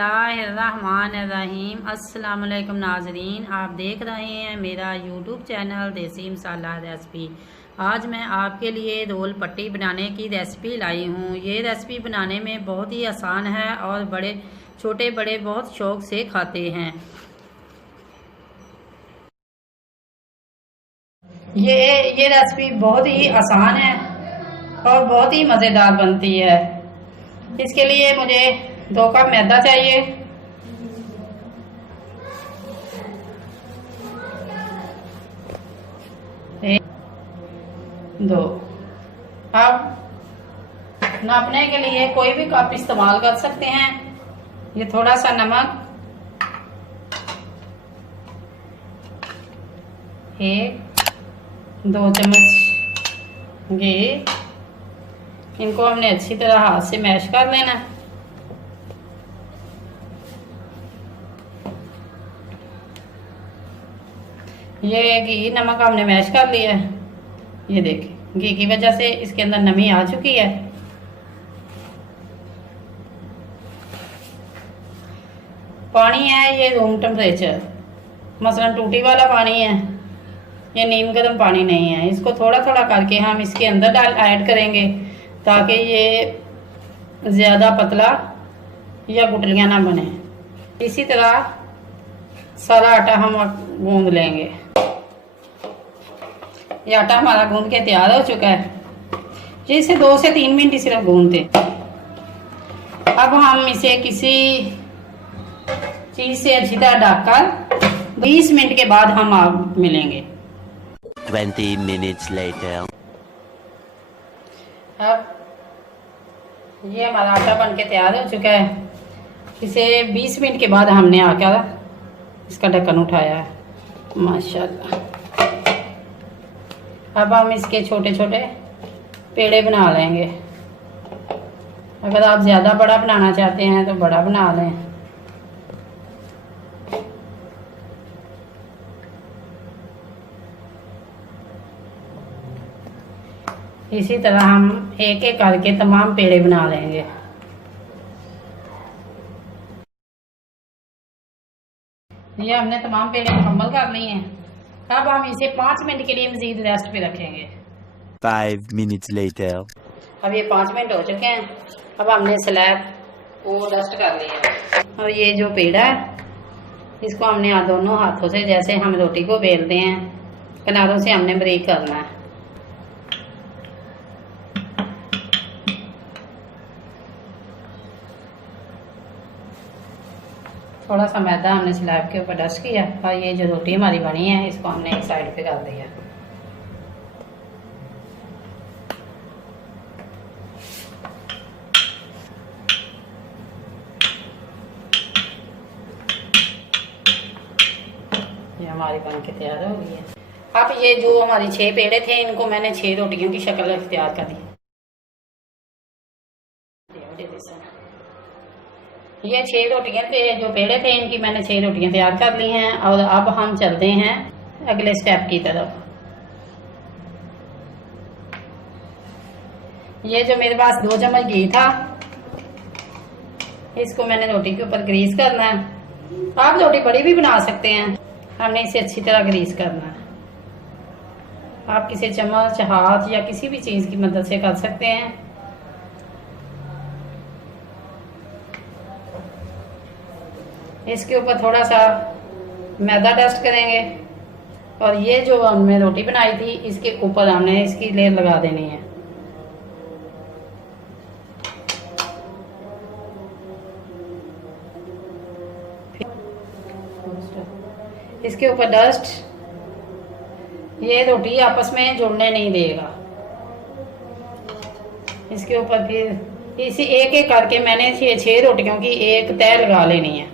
बिस्मिल्लाहिर्रहमानिर्रहीम। अस्सलाम वालेकुम नाजरीन, आप देख रहे हैं मेरा यूट्यूब चैनल देसी मसाला रेसिपी। आज मैं आपके लिए रोल पट्टी बनाने की रेसिपी लाई हूँ। ये रेसिपी बनाने में बहुत ही आसान है और बड़े छोटे बड़े बहुत शौक से खाते हैं। ये रेसिपी बहुत ही आसान है और बहुत ही मज़ेदार बनती है। इसके लिए मुझे 2 कप मैदा चाहिए, एक 2। अब नापने के लिए कोई भी कप इस्तेमाल कर सकते हैं। ये थोड़ा सा नमक, 1-2 चम्मच घी। इनको हमने अच्छी तरह हाथ से मैश कर लेना। ये घी नमक हमने मैश कर लिया है। ये देखिए घी की वजह से इसके अंदर नमी आ चुकी है। पानी है ये रूम टेम्परेचर, मसलन टूटी वाला पानी है, ये नीम गर्म पानी नहीं है। इसको थोड़ा थोड़ा करके हम इसके अंदर ऐड करेंगे ताकि ये ज़्यादा पतला या गुठलियाँ ना बने। इसी तरह सारा आटा हम गूंद लेंगे। ये आटा हमारा गूंद के तैयार हो चुका है। इसे 2 से 3 मिनट सिर्फ गूंदते। अब हम इसे किसी चीज से अच्छी तरह ढककर 20 मिनट के बाद हम आप मिलेंगे। 20 minutes later. अब ये हमारा आटा बन के तैयार हो चुका है। इसे 20 मिनट के बाद हमने आकर इसका ढक्कन उठाया है। माशाल्लाह। अब हम इसके छोटे छोटे पेड़े बना लेंगे। अगर आप ज़्यादा बड़ा बनाना चाहते हैं तो बड़ा बना लें। इसी तरह हम एक एक करके तमाम पेड़े बना लेंगे। ये हमने तमाम पेड़े मुकम्मल कर लिए हैं। अब हम इसे 5 मिनट के लिए मजीद रेस्ट पे रखेंगे। 5 minutes later. अब ये 5 मिनट हो चुके हैं। अब हमने स्लैब को डस्ट कर लिया है। और ये जो पेड़ा है इसको हमने दोनों हाथों से, जैसे हम रोटी को बेलते हैं, किनारों से हमने बारीक करना है। थोड़ा सा मैदा हमने स्लैब के ऊपर डस्ट किया और ये जो रोटी हमारी बनी है इसको हमने एक साइड पे कर दिया। ये हमारी बन के तैयार हो गई है। अब ये जो हमारी 6 पेड़े थे इनको मैंने 6 रोटियों की शक्ल तैयार कर दी। ये 6 रोटियां थे, जो पेड़े थे इनकी मैंने 6 रोटियां तैयार कर ली हैं। और अब हम चलते हैं अगले स्टेप की तरफ। ये जो मेरे पास 2 चम्मच घी था इसको मैंने रोटी के ऊपर ग्रीस करना है। आप रोटी बड़ी भी बना सकते हैं। हमने इसे अच्छी तरह ग्रीस करना है। आप किसी चम्मच, हाथ या किसी भी चीज की मदद से कर सकते हैं। इसके ऊपर थोड़ा सा मैदा डस्ट करेंगे और ये जो हमने रोटी बनाई थी इसके ऊपर हमने इसकी लेयर लगा देनी है। इसके ऊपर डस्ट, ये रोटी आपस में जुड़ने नहीं देगा। इसके ऊपर फिर इसी एक एक करके मैंने ये 6 रोटियों की एक तह लगा लेनी है।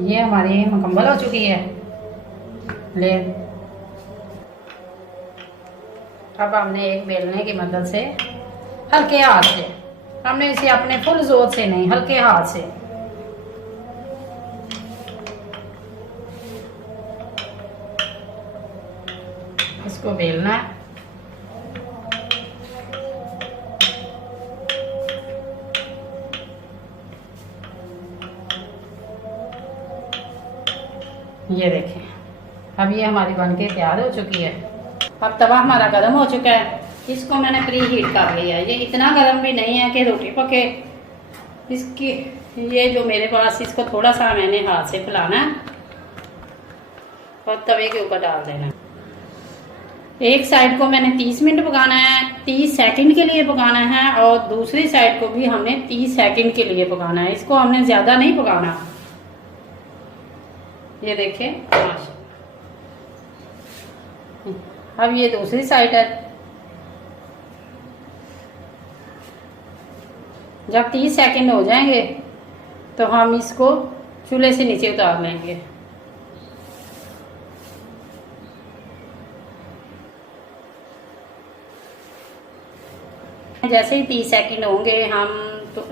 ये हमारी मुकम्मल हो चुकी है लेयर। अब हमने एक बेलने की मदद से हल्के हाथ से, हमने इसे अपने फुल जोर से नहीं, हल्के हाथ से इसको बेलना है। ये देखें, अब ये हमारी बनके तैयार हो चुकी है। अब तवा हमारा गर्म हो चुका है, इसको मैंने प्री हीट कर लिया है। ये इतना गर्म भी नहीं है कि रोटी पके। इसकी ये जो मेरे पास, इसको थोड़ा सा मैंने हाथ से फैलाना है और तवे के ऊपर डाल देना है। एक साइड को मैंने 30 मिनट पकाना है, 30 सेकंड के लिए पकाना है, और दूसरी साइड को भी हमने 30 सेकंड के लिए पकाना है। इसको हमने ज्यादा नहीं पकाना। ये देखें, अब ये दूसरी साइड है। जब 30 सेकंड हो जाएंगे तो हम इसको चूल्हे से नीचे उतार लेंगे। जैसे ही 30 सेकंड होंगे हम तो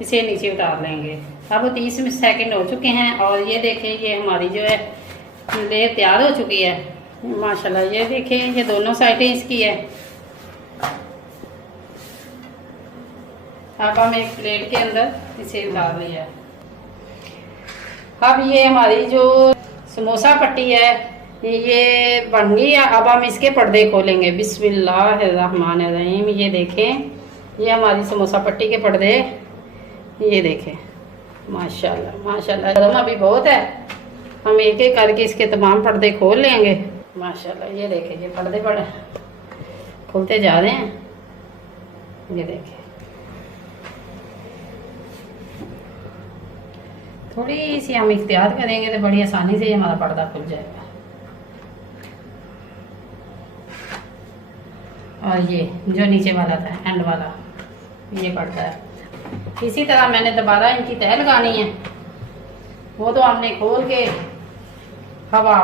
इसे नीचे उतार लेंगे। अब 30 सेकंड हो चुके हैं और ये देखें, ये हमारी जो है लेयर तैयार हो चुकी है माशाल्लाह। ये देखें, ये दोनों साइडें इसकी है। अब हम एक प्लेट के अंदर इसे उतार लिया है। अब ये हमारी जो समोसा पट्टी है ये बन गई है। अब हम इसके पर्दे खोलेंगे। बिस्मिल्लाहिर्रहमानिर्रहीम। ये देखें, ये हमारी समोसा पट्टी के पर्दे, ये देखें माशाल्लाह माशाल्लाह। गर्म अभी बहुत है, हम एक एक करके इसके तमाम पर्दे खोल लेंगे माशाल्लाह। ये देखें, ये पर्दे बड़े खुलते जा रहे हैं। ये देखें, थोड़ी सी हम इख्तियार करेंगे तो बड़ी आसानी से ही हमारा पर्दा खुल जाएगा। और ये जो नीचे वाला था, एंड वाला, ये पड़ता है। इसी तरह मैंने दोबारा इनकी तह लगानी है। वो तो हमने खोल के हवा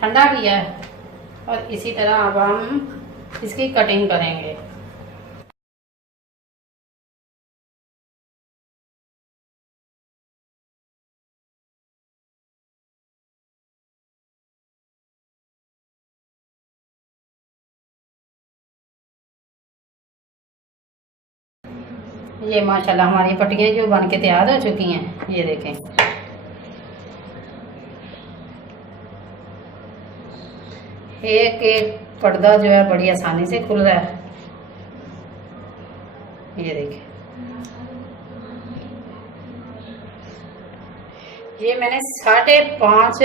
ठंडा किया है, और इसी तरह अब हम इसकी कटिंग करेंगे। ये माशाल्लाह हमारी पट्टियाँ जो बन के तैयार हो चुकी हैं। ये देखें, एक एक पर्दा जो है बड़ी आसानी से खुल रहा है। ये देखें, ये मैंने 5.5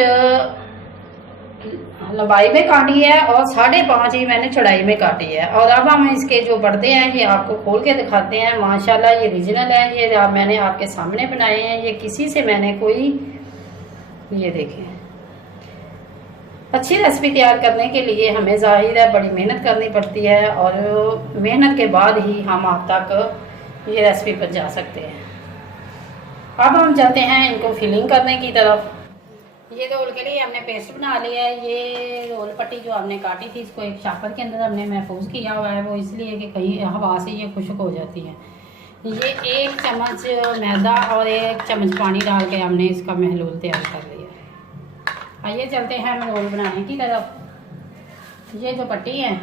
लंबाई में काटी है और 5.5 ही मैंने चौड़ाई में काटी है। और अब हम इसके जो पर्दे हैं ये आपको खोल के दिखाते हैं। माशाल्लाह ये ओरिजिनल है। ये मैंने आपके सामने बनाए हैं, ये किसी से मैंने कोई, ये देखें, अच्छी रेसिपी तैयार करने के लिए हमें जाहिर है बड़ी मेहनत करनी पड़ती है, और मेहनत के बाद ही हम आप तक ये रेसिपी पर जा सकते हैं। अब हम चलते हैं इनको फिलिंग करने की तरफ। ये रोल के लिए हमने पेस्ट बना लिया है। ये रोल पट्टी जो हमने काटी थी इसको एक शापर के अंदर हमने महफूज किया हुआ है, वो इसलिए कि कहीं हवा से ये खुश्क हो जाती है। ये 1 चम्मच मैदा और 1 चम्मच पानी डाल के हमने इसका महलूल तैयार कर लिया है। आइए चलते हैं हम रोल बनाने की तरफ। ये जो पट्टी है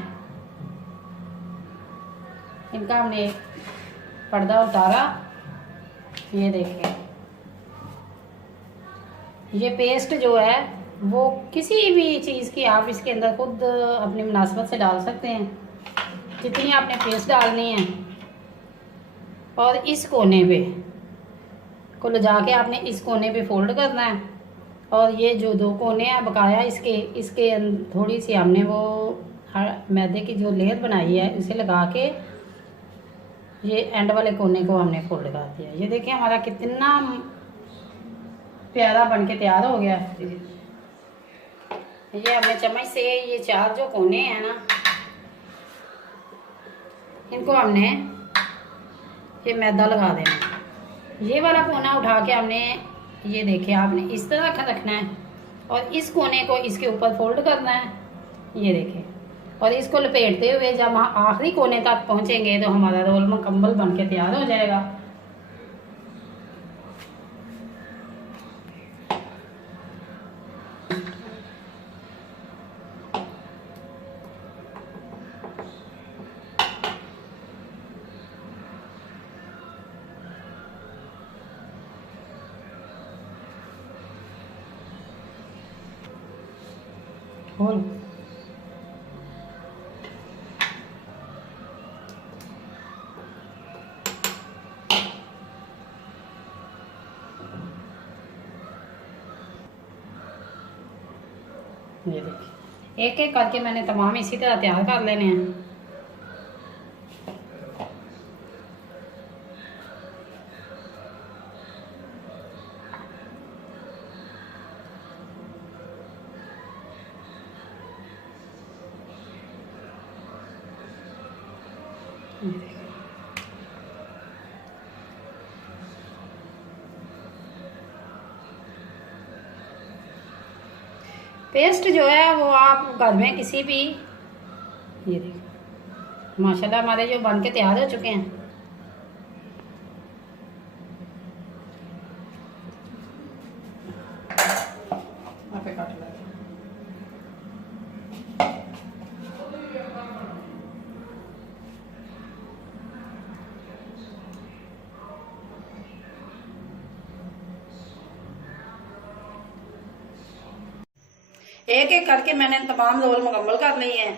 इनका हमने पर्दा उतारा। ये देखिए, ये पेस्ट जो है वो किसी भी चीज़ की आप इसके अंदर खुद अपनी मुनासिबत से डाल सकते हैं, जितनी आपने पेस्ट डालनी है। और इस कोने पे को ले जाके आपने इस कोने पे फोल्ड करना है, और ये जो 2 कोने हैं बकाया इसके थोड़ी सी हमने वो मैदे की जो लेयर बनाई है उसे लगा के ये एंड वाले कोने को हमने फोल्ड कर दिया। ये देखिए हमारा कितना प्यारा बन के तैयार हो गया। ये हमने चम्मच से ये 4 जो कोने हैं ना, इनको हमने ये मैदा लगा देना। ये वाला कोना उठा के हमने, ये देखिए आपने इस तरह रखना है, और इस कोने को इसके ऊपर फोल्ड करना है। ये देखिए, और इसको लपेटते हुए जब हम आखिरी कोने तक पहुंचेंगे तो हमारा रोल मुकम्मल बन के तैयार हो जाएगा। खोल। ये देखिए, एक एक करके मैंने तमाम इसी तरह तैयार कर लेने हैं। पेस्ट जो है वो आप घर में किसी भी, ये देखो माशाल्लाह हमारे जो बन के तैयार हो चुके हैं। एक एक करके मैंने तमाम रोल मुकम्मल कर लिए हैं।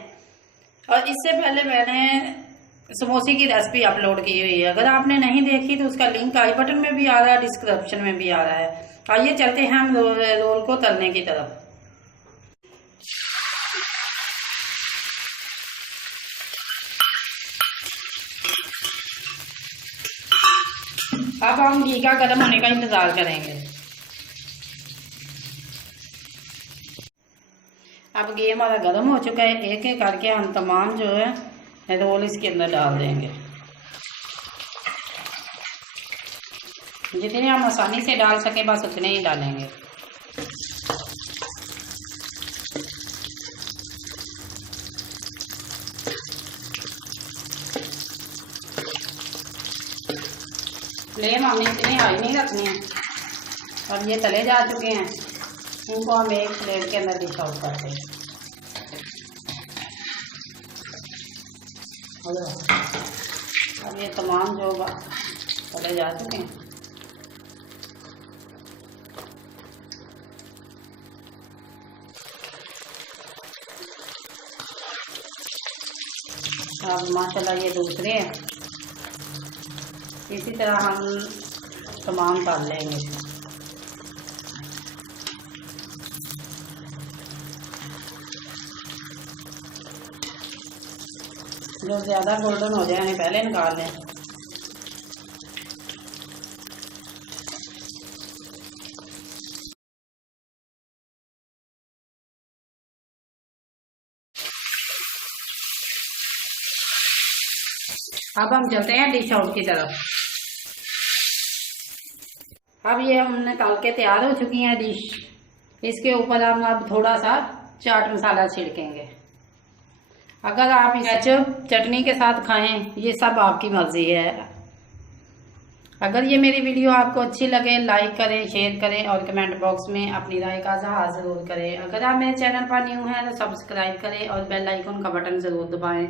और इससे पहले मैंने समोसे की रेसिपी अपलोड की हुई है, अगर आपने नहीं देखी तो उसका लिंक आई बटन में भी आ रहा है, डिस्क्रिप्शन में भी आ रहा है। आइए चलते हैं हम रोल को तलने की तरफ। अब हम घी का गर्म होने का इंतजार करेंगे। अब घी हमारा गर्म हो चुका है, एक एक करके हम तमाम जो है रोल इसके अंदर डाल देंगे। जितने हम आसानी से डाल सके बस उतने ही डालेंगे। फ्लेम हमने इतनी हाई नहीं रखनी है। अब ये तले जा चुके हैं, इनको हम एक प्लेट के अंदर डिश आउट करते हैं। अब ये तमाम जो तले जा चुके हैं। अब माशाल्लाह ये दूसरे हैं, इसी तरह हम तमाम तल लेंगे। जो ज़्यादा गोल्डन हो जाए हमें पहले निकाल लें। अब हम चलते हैं डिश आउट की तरफ। अब ये हमने तल के तैयार हो चुकी हैं डिश। इसके ऊपर हम अब थोड़ा सा चाट मसाला छिड़केंगे। अगर आप केचप चटनी के साथ खाएं, ये सब आपकी मर्जी है। अगर ये मेरी वीडियो आपको अच्छी लगे लाइक करें, शेयर करें और कमेंट बॉक्स में अपनी राय का इज़हार ज़रूर करें। अगर आप मेरे चैनल पर न्यू हैं तो सब्सक्राइब करें और बेल आइकन का बटन ज़रूर दबाएं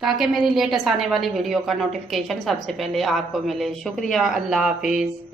ताकि मेरी लेटेस्ट आने वाली वीडियो का नोटिफिकेशन सबसे पहले आपको मिले। शुक्रिया, अल्लाह हाफिज़।